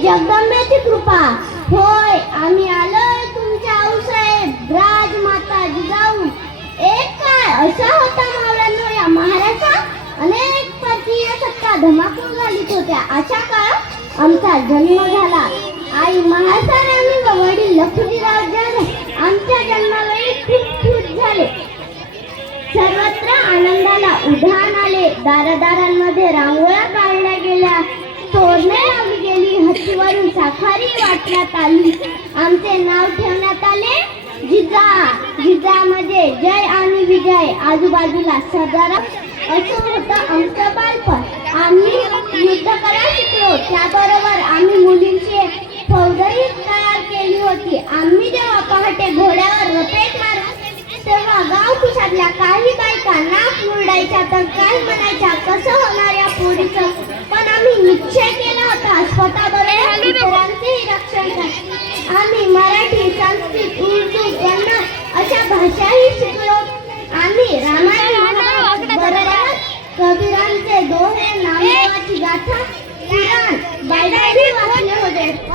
जगदंबेची कृपा. होय, आम्ही आलोय तुमच्या आऊसाहेब राजमाता जिजाऊ. एक काळ असा होता मावळ्यांनो या महाराष्ट्रात, अनेक परकीय सत्ता धमाकूळ घालीत होत्या. अशा काळात आमचा जन्म झाला. आई महासाराणी व वडील लखुजीराव जाधव आमच्या जन्मावेळी खूप खुश झाले. सर्वत्र आनंदाला उधाण आले. दारादारांमध्ये रांगोळ्या काढल्या गेल्या, तोरणे लावली गेली, हत्तीवरून साखरी वाटण्यात आली. आमचे नाव ठेवण्यात आले जिजा. जिजा म्हणजे जय आणि विजय. आजूबाजूला सरदार. असं होतं आमचं बालपण. आम्ही युद्धकला शिकलो, त्याबरोबर आम्ही मुलींची फौजही तयार केली होती. आम्ही जेव्हा पहाटे घोड्यावर रपेट मारू तेव्हा गाव कुशातल्या काही बायका नाक मुरडायच्या तर काही म्हणायच्या कसं होणार या पोरीचं. पण आम्ही निश्चय केला होता स्वतःबरोबर इतरांचेही रक्षण कर. आम्ही मराठी, संस्कृत, उर्दू, कन्नड अशा भाषाही शिकलो. आम्ही रामायण, महाभारत, कबीरांचे दोहे, नामदेवाची गाथा, कुराण, बायबलही वाचले होते.